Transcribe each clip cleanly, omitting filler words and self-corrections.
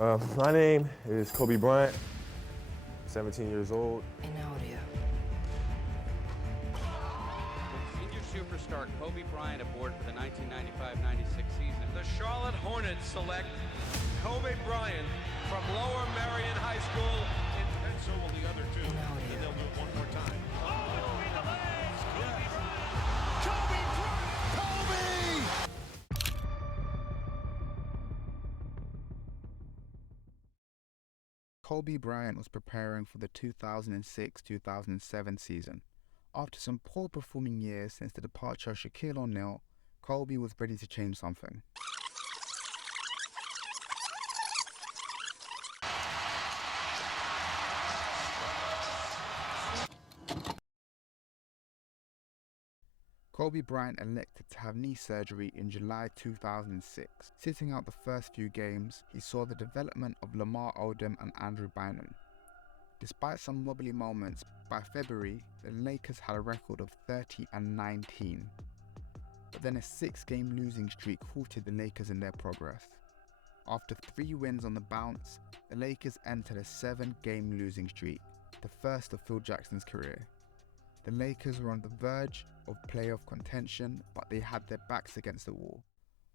My name is Kobe Bryant, 17 years old. In audio. Senior superstar Kobe Bryant aboard for the 1995-96 season. The Charlotte Hornets select Kobe Bryant from Lower Merion High School, and so will the other two. And they'll do it one more time. Between the legs, Kobe Bryant! Kobe Bryant! Kobe! Kobe Bryant was preparing for the 2006-2007 season. After some poor performing years since the departure of Shaquille O'Neal, Kobe was ready to change something. Kobe Bryant elected to have knee surgery in July 2006. Sitting out the first few games, he saw the development of Lamar Odom and Andrew Bynum. Despite some wobbly moments, by February, the Lakers had a record of 30-19. But then a 6-game losing streak halted the Lakers in their progress. After 3 wins on the bounce, the Lakers entered a 7-game losing streak, the first of Phil Jackson's career. The Lakers were on the verge of playoff contention, but they had their backs against the wall.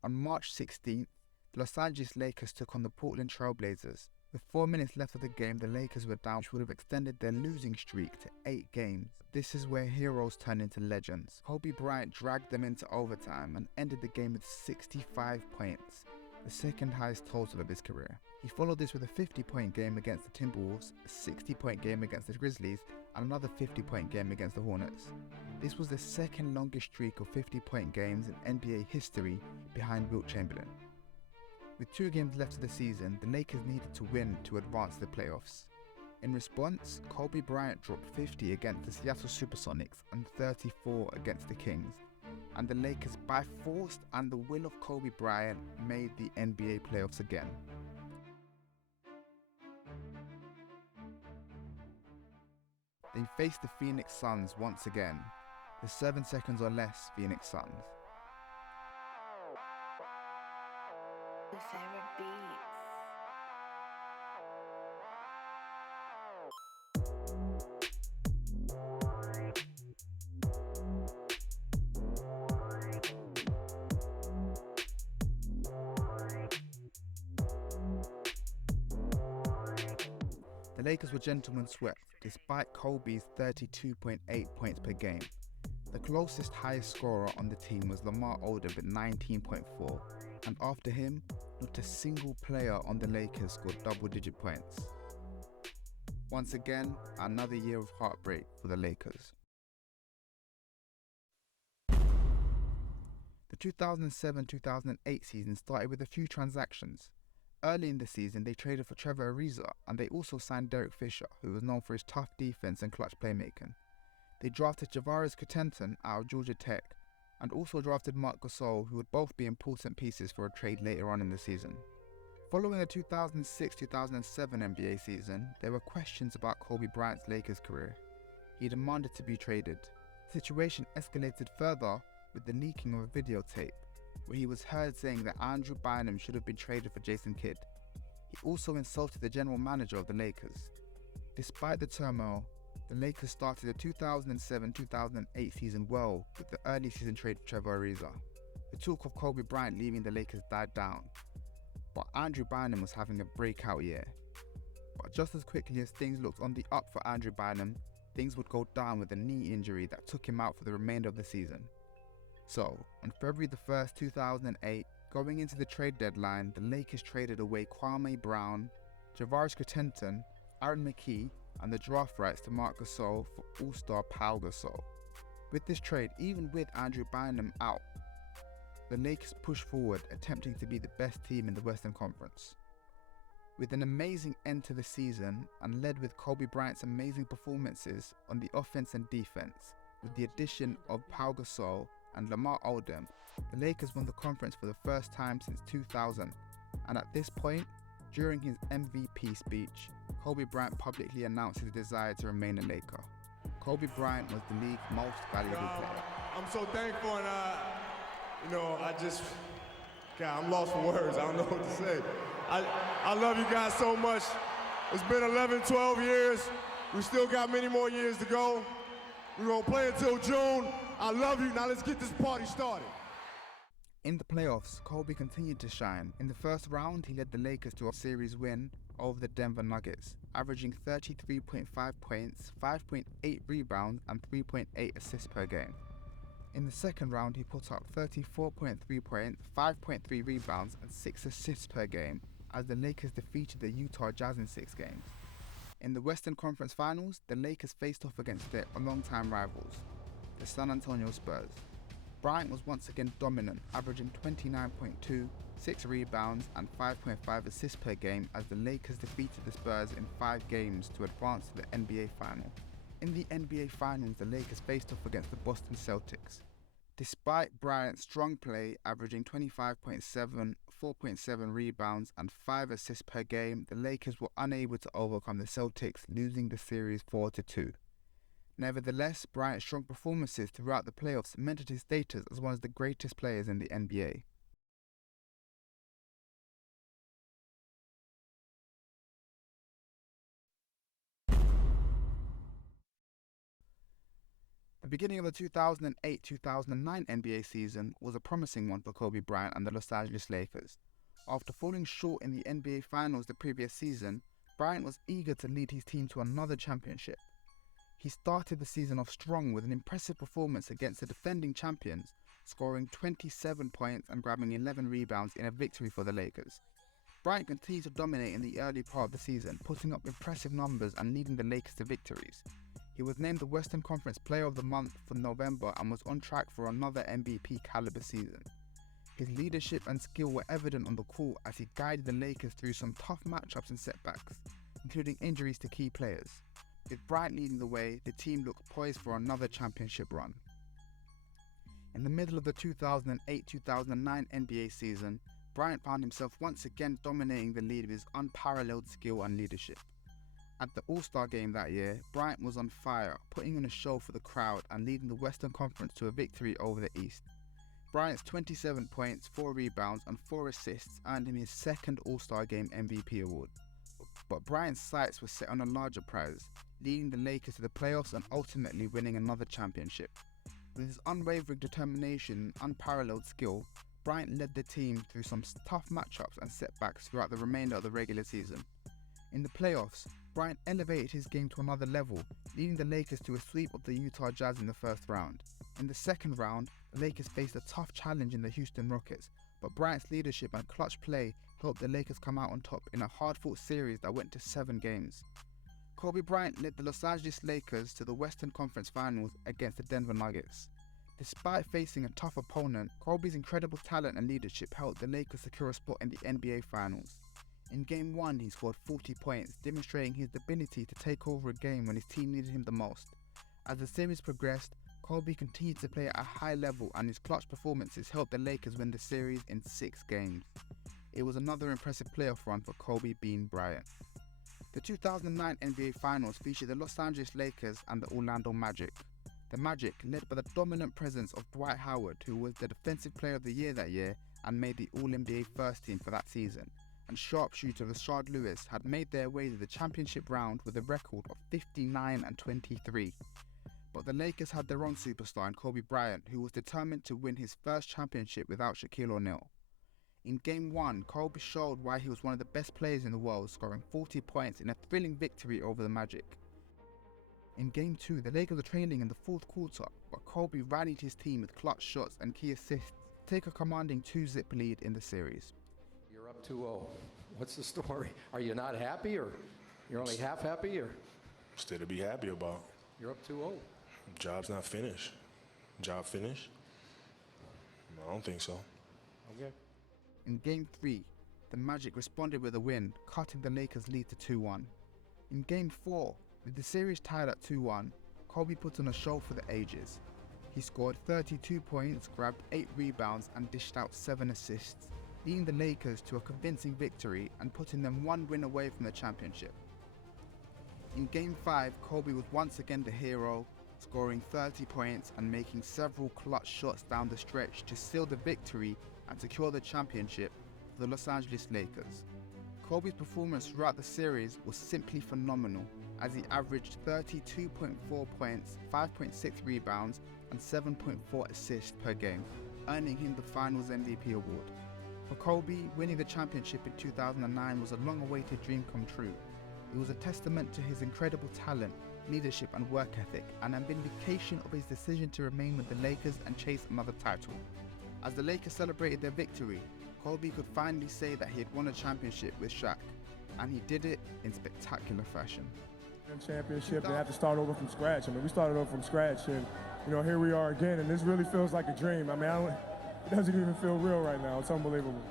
On March 16th, the Los Angeles Lakers took on the Portland Trail Blazers. With 4 minutes left of the game, the Lakers were down, which would have extended their losing streak to 8 games. This is where heroes turn into legends. Kobe Bryant dragged them into overtime and ended the game with 65 points, the second highest total of his career. He followed this with a 50-point game against the Timberwolves, a 60-point game against the Grizzlies, and another 50-point game against the Hornets. This was the second longest streak of 50-point games in NBA history, behind Wilt Chamberlain. With 2 games left of the season, the Lakers needed to win to advance to the playoffs. In response, Kobe Bryant dropped 50 against the Seattle Supersonics and 34 against the Kings, and the Lakers, by force and the will of Kobe Bryant, made the NBA playoffs again. They faced the Phoenix Suns once again, the 7 seconds or less Phoenix Suns. The favorite beats. The Lakers were gentlemen swept, despite Kobe's 32.8 points per game. The closest highest scorer on the team was Lamar Odom with 19.4, and after him, not a single player on the Lakers scored double-digit points. Once again, another year of heartbreak for the Lakers. The 2007-2008 season started with a few transactions. Early in the season, they traded for Trevor Ariza, and they also signed Derek Fisher, who was known for his tough defense and clutch playmaking. They drafted Javaris Cotentin out of Georgia Tech, and also drafted Marc Gasol, who would both be important pieces for a trade later on in the season. Following the 2006-2007 NBA season, there were questions about Kobe Bryant's Lakers career. He demanded to be traded. The situation escalated further with the leaking of a videotape, where he was heard saying that Andrew Bynum should have been traded for Jason Kidd. He also insulted the general manager of the Lakers. Despite the turmoil, the Lakers started the 2007-2008 season well with the early season trade for Trevor Ariza. The talk of Kobe Bryant leaving the Lakers died down, but Andrew Bynum was having a breakout year. But just as quickly as things looked on the up for Andrew Bynum, things would go down with a knee injury that took him out for the remainder of the season. So, on February the 1st, 2008, going into the trade deadline, the Lakers traded away Kwame Brown, Javaris Cotentin, Aaron McKie, and the draft rights to Marc Gasol for All-Star Pau Gasol. With this trade, even with Andrew Bynum out, the Lakers pushed forward, attempting to be the best team in the Western Conference. With an amazing end to the season, and led with Kobe Bryant's amazing performances on the offense and defense, with the addition of Pau Gasol and Lamar Odom, the Lakers won the conference for the first time since 2000, and at this point, during his MVP speech, Kobe Bryant publicly announced his desire to remain a Laker. Kobe Bryant was the league's most valuable player. I'm so thankful, and I'm lost for words. I don't know what to say. I love you guys so much. It's been 11, 12 years. We still got many more years to go. We're going to play until June. I love you. Now let's get this party started. In the playoffs, Kobe continued to shine. In the first round, he led the Lakers to a series win over the Denver Nuggets, averaging 33.5 points, 5.8 rebounds, and 3.8 assists per game. In the second round, he put up 34.3 points, 5.3 rebounds, and 6 assists per game as the Lakers defeated the Utah Jazz in 6 games. In the Western Conference Finals, the Lakers faced off against their longtime rivals, the San Antonio Spurs. Bryant was once again dominant, averaging 29.2, 6 rebounds, and 5.5 assists per game as the Lakers defeated the Spurs in 5 games to advance to the NBA Final. In the NBA Finals, the Lakers faced off against the Boston Celtics. Despite Bryant's strong play, averaging 25.7, 4.7 rebounds, and 5 assists per game, the Lakers were unable to overcome the Celtics, losing the series 4-2. Nevertheless, Bryant's strong performances throughout the playoffs cemented his status as one of the greatest players in the NBA. The beginning of the 2008-2009 NBA season was a promising one for Kobe Bryant and the Los Angeles Lakers. After falling short in the NBA Finals the previous season, Bryant was eager to lead his team to another championship. He started the season off strong with an impressive performance against the defending champions, scoring 27 points and grabbing 11 rebounds in a victory for the Lakers. Bryant continued to dominate in the early part of the season, putting up impressive numbers and leading the Lakers to victories. He was named the Western Conference Player of the Month for November and was on track for another MVP caliber season. His leadership and skill were evident on the court as he guided the Lakers through some tough matchups and setbacks, including injuries to key players. With Bryant leading the way, the team looked poised for another championship run. In the middle of the 2008-2009 NBA season, Bryant found himself once again dominating the lead with his unparalleled skill and leadership. At the All-Star game that year, Bryant was on fire, putting on a show for the crowd and leading the Western Conference to a victory over the East. Bryant's 27 points, 4 rebounds and 4 assists earned him his second All-Star Game MVP award. But Bryant's sights were set on a larger prize, leading the Lakers to the playoffs and ultimately winning another championship. With his unwavering determination and unparalleled skill, Bryant led the team through some tough matchups and setbacks throughout the remainder of the regular season. In the playoffs, Bryant elevated his game to another level, leading the Lakers to a sweep of the Utah Jazz in the first round. In the second round, the Lakers faced a tough challenge in the Houston Rockets, but Bryant's leadership and clutch play helped the Lakers come out on top in a hard-fought series that went to 7 games. Kobe Bryant led the Los Angeles Lakers to the Western Conference Finals against the Denver Nuggets. Despite facing a tough opponent, Kobe's incredible talent and leadership helped the Lakers secure a spot in the NBA Finals. In Game 1, he scored 40 points, demonstrating his ability to take over a game when his team needed him the most. As the series progressed, Kobe continued to play at a high level and his clutch performances helped the Lakers win the series in 6 games. It was another impressive playoff run for Kobe Bean Bryant. The 2009 NBA Finals featured the Los Angeles Lakers and the Orlando Magic. The Magic, led by the dominant presence of Dwight Howard, who was the Defensive Player of the Year that year and made the All-NBA first team for that season, and sharpshooter Rashard Lewis, had made their way to the championship round with a record of 59-23. But the Lakers had their own superstar in Kobe Bryant, who was determined to win his first championship without Shaquille O'Neal. In Game 1, Kobe showed why he was one of the best players in the world, scoring 40 points in a thrilling victory over the Magic. In Game 2, the Lakers were trailing in the fourth quarter, but Kobe rallied his team with clutch shots and key assists to take a commanding 2-zip lead in the series. You're up 2-0. What's the story? Are you not happy, or you're only half happy, or? Still to be happy about. You're up 2-0. Job's not finished. Job finished? I don't think so. Okay. In Game 3, the Magic responded with a win, cutting the Lakers' lead to 2-1. In Game 4, with the series tied at 2-1, Kobe put on a show for the ages. He scored 32 points, grabbed 8 rebounds and dished out 7 assists, leading the Lakers to a convincing victory and putting them 1 win away from the championship. In Game 5, Kobe was once again the hero, scoring 30 points and making several clutch shots down the stretch to seal the victory and secure the championship for the Los Angeles Lakers. Kobe's performance throughout the series was simply phenomenal, as he averaged 32.4 points, 5.6 rebounds, and 7.4 assists per game, earning him the Finals MVP award. For Kobe, winning the championship in 2009 was a long-awaited dream come true. It was a testament to his incredible talent, leadership and work ethic, and a vindication of his decision to remain with the Lakers and chase another title. As the Lakers celebrated their victory, Kobe could finally say that he had won a championship with Shaq, and he did it in spectacular fashion. Championship and have to start over from scratch. I mean, we started over from scratch, and here we are again, and this really feels like a dream. I mean, it doesn't even feel real right now. It's unbelievable.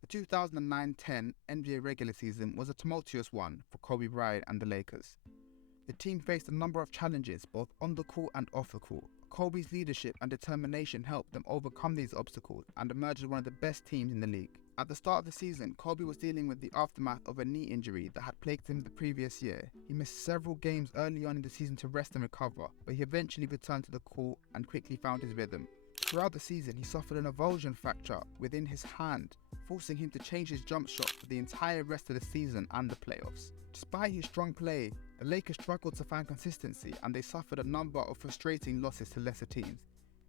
The 2009-10 NBA regular season was a tumultuous one for Kobe Bryant and the Lakers. The team faced a number of challenges both on the court and off the court. Kobe's leadership and determination helped them overcome these obstacles and emerge as one of the best teams in the league. At the start of the season, Kobe was dealing with the aftermath of a knee injury that had plagued him the previous year. He missed several games early on in the season to rest and recover, but he eventually returned to the court and quickly found his rhythm. Throughout the season, he suffered an avulsion fracture within his hand, forcing him to change his jump shot for the entire rest of the season and the playoffs. Despite his strong play, the Lakers struggled to find consistency and they suffered a number of frustrating losses to lesser teams.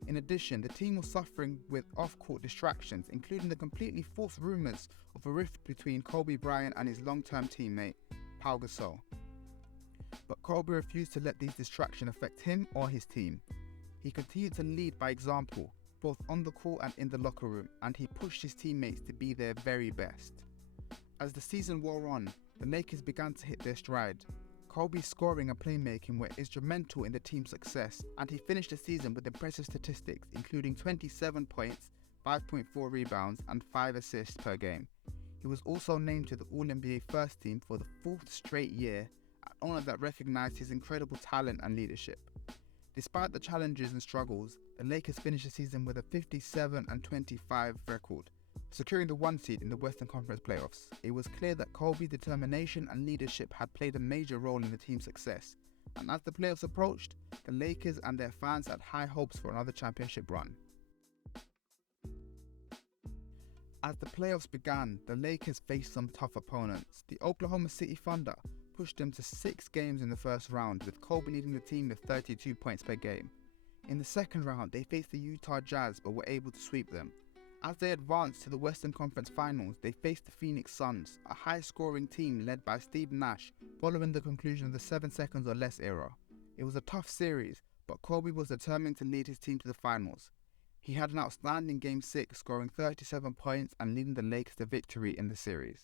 In addition, the team was suffering with off-court distractions, including the completely false rumours of a rift between Kobe Bryant and his long-term teammate, Pau Gasol. But Kobe refused to let these distractions affect him or his team. He continued to lead by example, both on the court and in the locker room, and he pushed his teammates to be their very best. As the season wore on, the Lakers began to hit their stride. Kobe's scoring and playmaking were instrumental in the team's success, and he finished the season with impressive statistics, including 27 points, 5.4 rebounds, and 5 assists per game. He was also named to the All-NBA First Team for the 4th straight year, an honour that recognised his incredible talent and leadership. Despite the challenges and struggles, the Lakers finished the season with a 57-25 record, securing the 1 seed in the Western Conference playoffs. It was clear that Kobe's determination and leadership had played a major role in the team's success, and as the playoffs approached, the Lakers and their fans had high hopes for another championship run. As the playoffs began, the Lakers faced some tough opponents. The Oklahoma City Thunder pushed them to 6 games in the first round, with Kobe leading the team with 32 points per game. In the second round, they faced the Utah Jazz but were able to sweep them. As they advanced to the Western Conference Finals, they faced the Phoenix Suns, a high-scoring team led by Steve Nash, following the conclusion of the 7 seconds or less era. It was a tough series, but Kobe was determined to lead his team to the finals. He had an outstanding Game 6, scoring 37 points and leading the Lakers to victory in the series.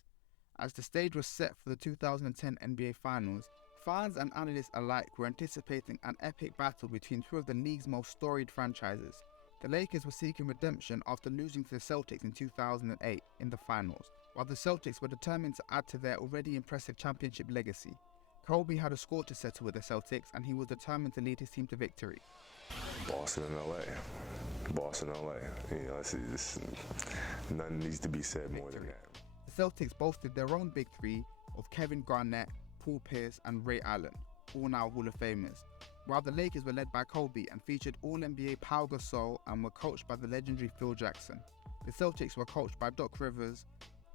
As the stage was set for the 2010 NBA Finals, fans and analysts alike were anticipating an epic battle between two of the league's most storied franchises. The Lakers were seeking redemption after losing to the Celtics in 2008 in the finals, while the Celtics were determined to add to their already impressive championship legacy. Kobe had a score to settle with the Celtics, and he was determined to lead his team to victory. Boston and LA. Boston, LA. Nothing needs to be said more than that. The Celtics boasted their own big three of Kevin Garnett, Paul Pierce and Ray Allen, all now Hall of Famers, while the Lakers were led by Kobe and featured All-NBA Pau Gasol and were coached by the legendary Phil Jackson. The Celtics were coached by Doc Rivers,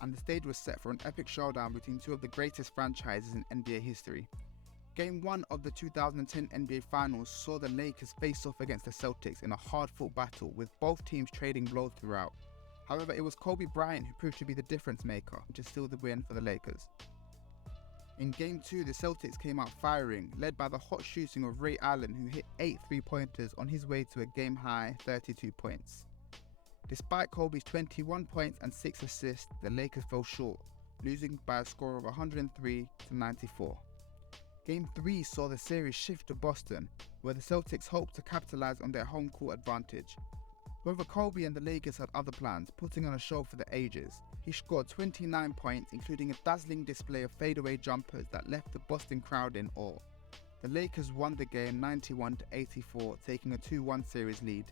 and the stage was set for an epic showdown between two of the greatest franchises in NBA history. Game 1 of the 2010 NBA Finals saw the Lakers face off against the Celtics in a hard-fought battle, with both teams trading blows throughout. However, it was Kobe Bryant who proved to be the difference maker to seal the win for the Lakers. In Game 2, the Celtics came out firing, led by the hot shooting of Ray Allen, who hit 8 three-pointers on his way to a game-high 32 points. Despite Kobe's 21 points and 6 assists, the Lakers fell short, losing by a score of 103-94. Game 3 saw the series shift to Boston, where the Celtics hoped to capitalize on their home court advantage. However, Kobe and the Lakers had other plans, putting on a show for the ages. He scored 29 points, including a dazzling display of fadeaway jumpers that left the Boston crowd in awe. The Lakers won the game 91-84, taking a 2-1 series lead.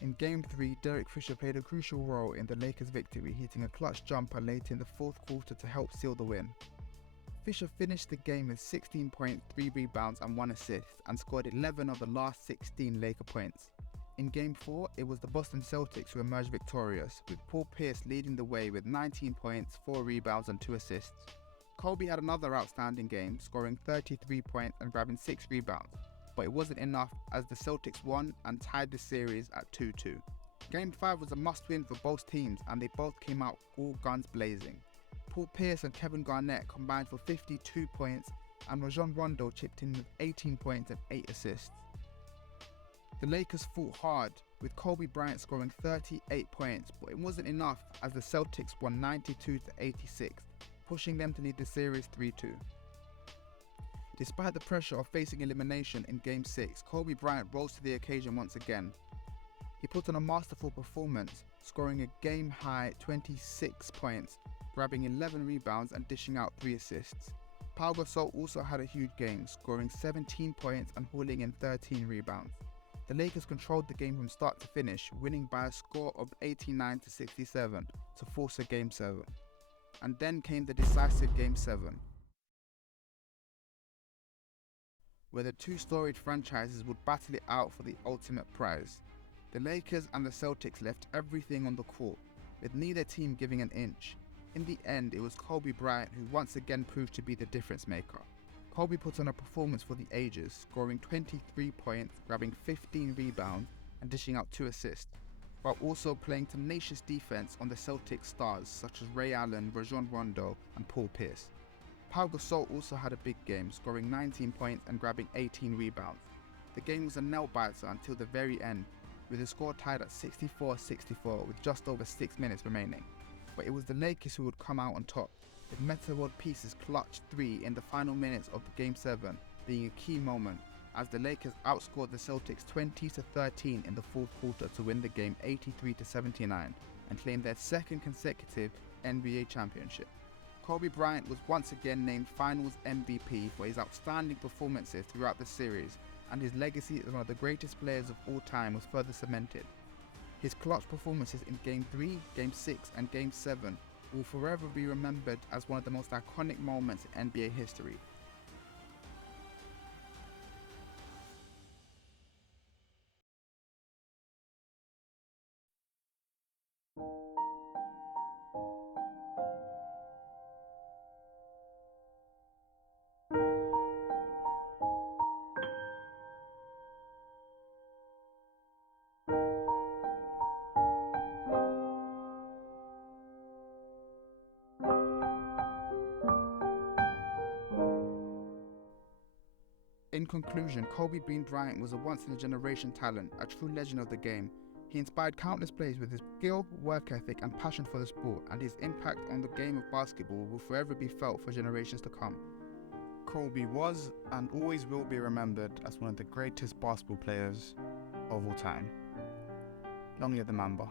In Game 3, Derek Fisher played a crucial role in the Lakers' victory, hitting a clutch jumper late in the fourth quarter to help seal the win. Fisher finished the game with 16 points, 3 rebounds and 1 assist and scored 11 of the last 16 Laker points. In Game 4, it was the Boston Celtics who emerged victorious, with Paul Pierce leading the way with 19 points, 4 rebounds and 2 assists. Kobe had another outstanding game, scoring 33 points and grabbing 6 rebounds, but it wasn't enough as the Celtics won and tied the series at 2-2. Game 5 was a must-win for both teams and they both came out all guns blazing. Paul Pierce and Kevin Garnett combined for 52 points and Rajon Rondo chipped in with 18 points and 8 assists. The Lakers fought hard, with Kobe Bryant scoring 38 points, but it wasn't enough as the Celtics won 92-86, pushing them to lead the series 3-2. Despite the pressure of facing elimination in Game 6, Kobe Bryant rose to the occasion once again. He put on a masterful performance, scoring a game-high 26 points, grabbing 11 rebounds and dishing out 3 assists. Pau Gasol also had a huge game, scoring 17 points and hauling in 13 rebounds. The Lakers controlled the game from start to finish, winning by a score of 89-67 to force a Game 7. And then came the decisive Game 7, where the two storied franchises would battle it out for the ultimate prize. The Lakers and the Celtics left everything on the court, with neither team giving an inch. In the end, it was Kobe Bryant who once again proved to be the difference maker. Kobe put on a performance for the ages, scoring 23 points, grabbing 15 rebounds and dishing out 2 assists, while also playing tenacious defense on the Celtics stars such as Ray Allen, Rajon Rondo and Paul Pierce. Pau Gasol also had a big game, scoring 19 points and grabbing 18 rebounds. The game was a nail-biter until the very end, with the score tied at 64-64 with just over 6 minutes remaining. But it was the Lakers who would come out on top, with Metta World Peace's clutch 3 in the final minutes of the Game 7 being a key moment, as the Lakers outscored the Celtics 20-13 in the fourth quarter to win the game 83-79 and claim their second consecutive NBA championship. Kobe Bryant was once again named Finals MVP for his outstanding performances throughout the series, and his legacy as one of the greatest players of all time was further cemented. His clutch performances in Game 3, Game 6 and Game 7 will forever be remembered as one of the most iconic moments in NBA history. In conclusion, Kobe Bean Bryant was a once-in-a-generation talent, a true legend of the game. He inspired countless players with his skill, work ethic and passion for the sport, and his impact on the game of basketball will forever be felt for generations to come. Kobe was and always will be remembered as one of the greatest basketball players of all time. Long live the Mamba.